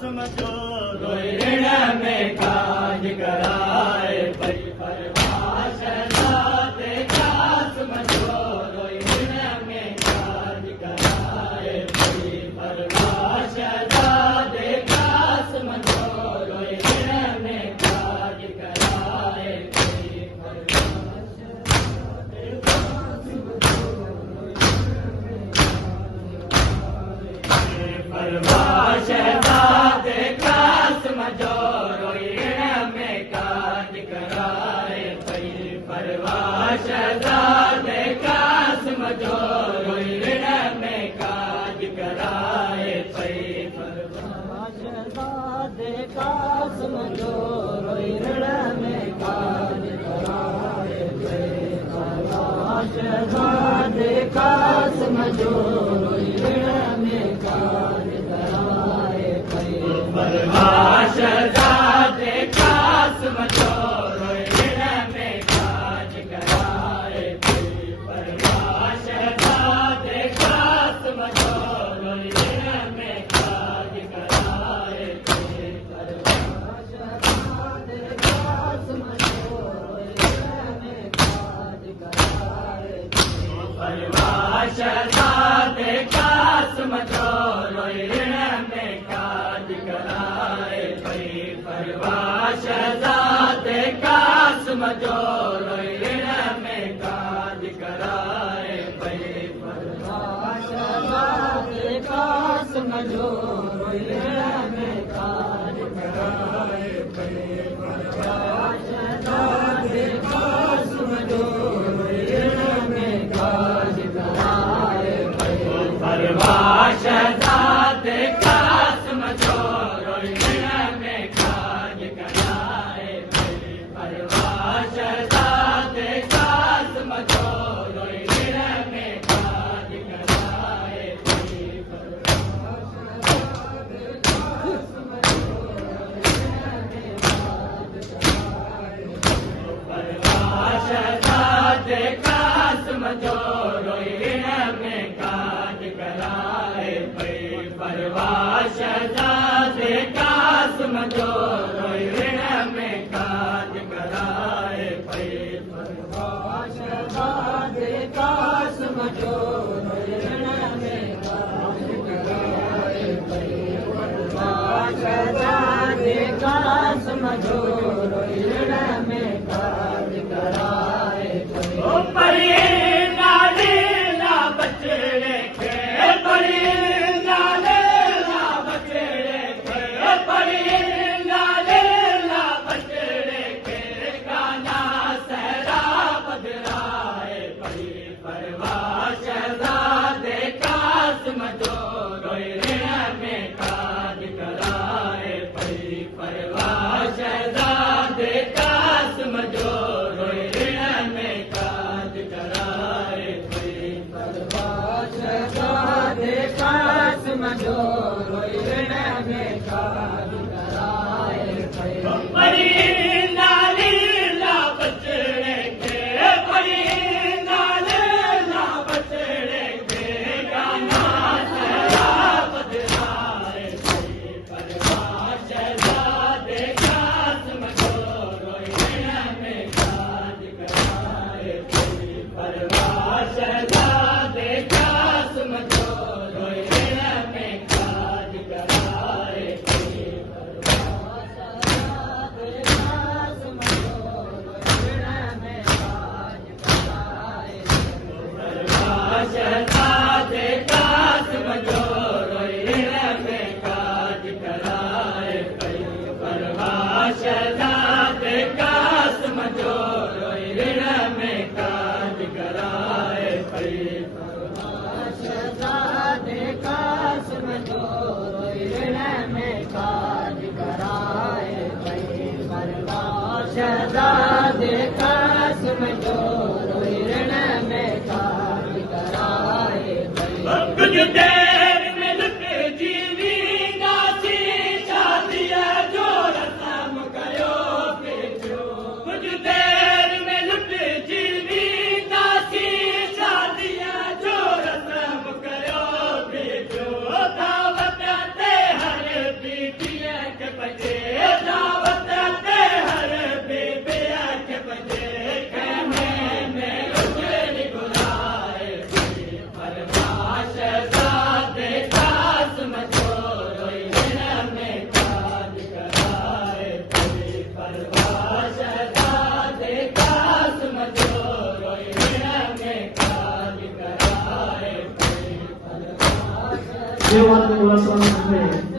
समझो रोई ऋण में काज कराए पई परवाह शहजादे का समझो रोई ऋण में काज कराए पई परवाह शहजादे का समझो रोई ऋण में काज कराए पई परवाह शहजादे का समझो रोई ऋण में काज कराए पई परवाह शहजादे का समझो रोई ऋण में काज कराए पई परवाह शहजादे का समझो रोई ऋण में काज कराए पई परवाह शहजादे का समझो रोई ऋण में काज कराए पई परवाह शहजादे का समझो रोई ऋण में काज कराए पई परवाह शहजादे का समझो रोई ऋण में काज कराए पई परवाह शहजादे का समझो रोई ऋण में काज कराए पई परवाह शहजादे का समझो रोई ऋण में काज कराए पई परवाह शहजादे का समझो रोई ऋण में काज कराए पई परवाह शहजादे का समझो रोई ऋण में काज कराए पई परवाह शहजादे का समझो रोई ऋण में काज कराए पई परवाह शहजादे का समझो रोई ऋण में काज कराए पई परवाह शहजादे का समझो रोई ऋण में काज कराए पई परवाह शहजादे का समझो रोई ऋण में काज कराए पई परवाह शहजादे का समझो रोई ऋण में काज कराए पई परवाह शहजादे का समझो रोई ऋण में काज कराए पई परवाह शहजादे का समझो रोई ऋण में काज कराए पई परी नाले ला बचड़े के परी नाले ला बचड़े के परी नाले ला बचड़े के गाना सहरा बदलाए पई परवाह शहजादे का समझो रोई ऋण में काज कराए पई परवाह शहजादे का समझो रोई ऋण में काज कराए पई परवाह शहजादे का समझो रोई ऋण में काज कराए पई परी नाली ला बचड़े के परी नाले ला बचड़े के गाना सहरा बदलाए पई परवाह शहजादे का समझो रोई ऋण में काज कराए पई परवाह शहजादे का समझो रोई ऋण में काज कराए पई परवाह शहजादे का Lewat penjelasan ini,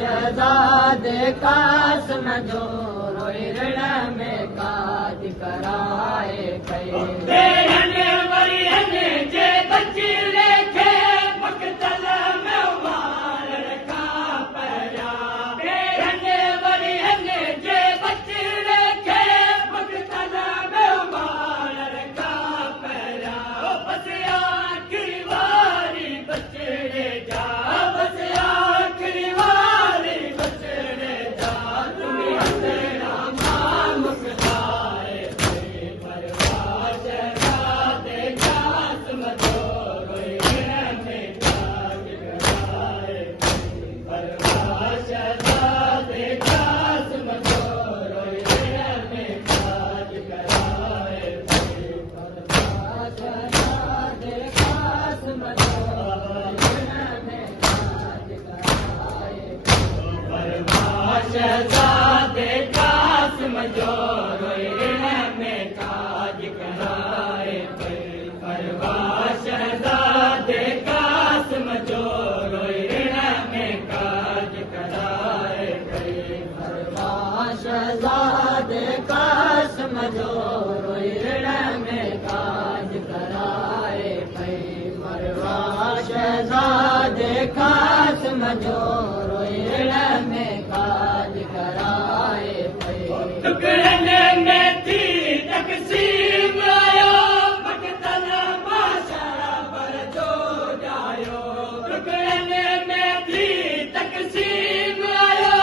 शहज़ादे कासिम जो रोई रण में काज कराए पई बेरने वरियने जे बचड़े खे मक़तल में मारण खां पहिरियां बेरने वरियने जे बचड़े खे मक़तल में मारण खां पहिरियां बस आखिरी वारी बचड़े जा बस आखिरी वारी बचड़े जा तुम्हें तेरा मां मुस्काए परवाह शहज़ादे कासिम जो रोई रण में काज कराए परवाह शहज़ादे कासिम जो रोई रण में काज कराए परवाह शहज़ादे कासिम जो रोई रण में काज कराए परवाह शहज़ादे कासिम जो रोई रण में काज कराए परवाह शहज़ादे कासिम जो रोई रण में काज कराए परवाह शहज़ादे कासिम जो रोई रण में काज कराए परवाह शहज़ादे कासिम जो रोई रण में काज कराए टुकड़नि में थी तक़सीम आयो मक़तल बादशाह पर जो जायो टुकड़नि में थी तक़सीम आयो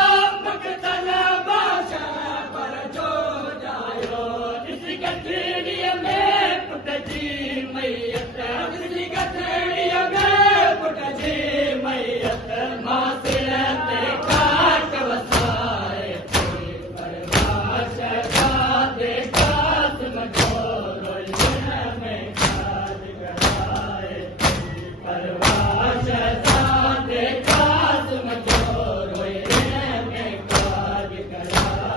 मक़तल बादशाह पर जो जायो ॾिस गठड़ीअ में पुट जी मैयत ॾिस गठड़ीअ में पुट जी मैयत मां सिर ते काट वसाए परवाह शहज़ादे कासिम जो रोई रण में काज कराए परवाह शहज़ादे कासिम जो रोई रण में काज कराए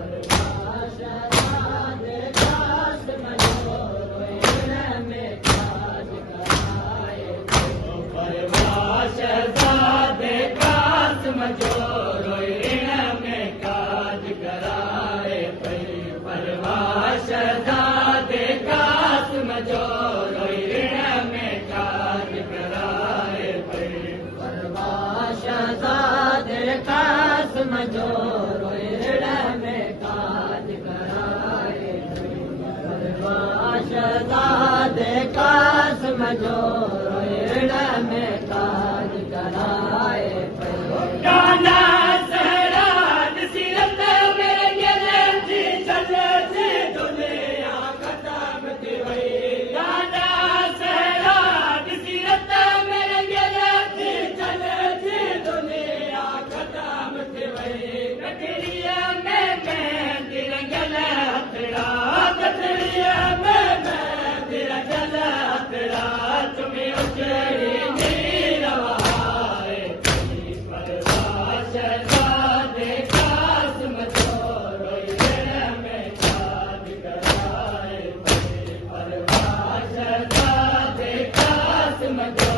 परवाह शहज़ादे कासिम जो रोई रण में काज कराए परवाह शहज़ादे कासिम जो रोई रण में काज कराए परवाह शहज़ादे कासिम जो रोई रण में काज कराए परवाह शहज़ादे कासिम जो रोई रण में काज कराए परवाह शहज़ादे कासिम जो रोई रण में काज कराए गाना सहरा ॾिसी रत में गिरनि जी छल जी दुनिया ख़तम थी वई गाना सहरा ॾिसी रत में गिरनि जी छल जी दुनिया ख़तम थी वई गठड़ीअ में मेहंदी रंगल हथड़ा गठड़ीअ में मेहंदी रंगल हथड़ा तुम्हें उजड़ी नीर वहाए परवाह शहज़ादे कासिम जो रोई रण में काज कराए परवाह शहज़ादे कासिम जो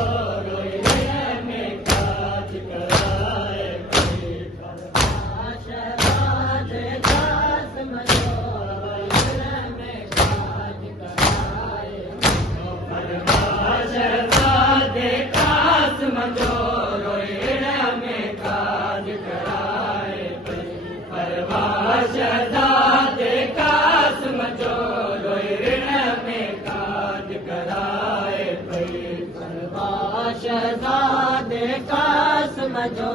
रोई रण में काज कराए परवाह शहज़ादे कासिम जो रोई रण में काज कराए परवाह शहज़ादे कासिम जो रोई रण में काज कराए परवाह शहज़ादे कासिम जो रोई रण में काज कराए परवाह शहज़ादे कासिम जो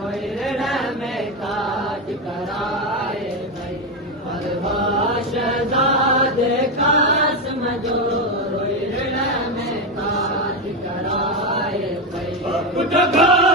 रोई रण में काज कराए परवाह शहज़ादे कासिम जो रोई रण में काज कराए उठ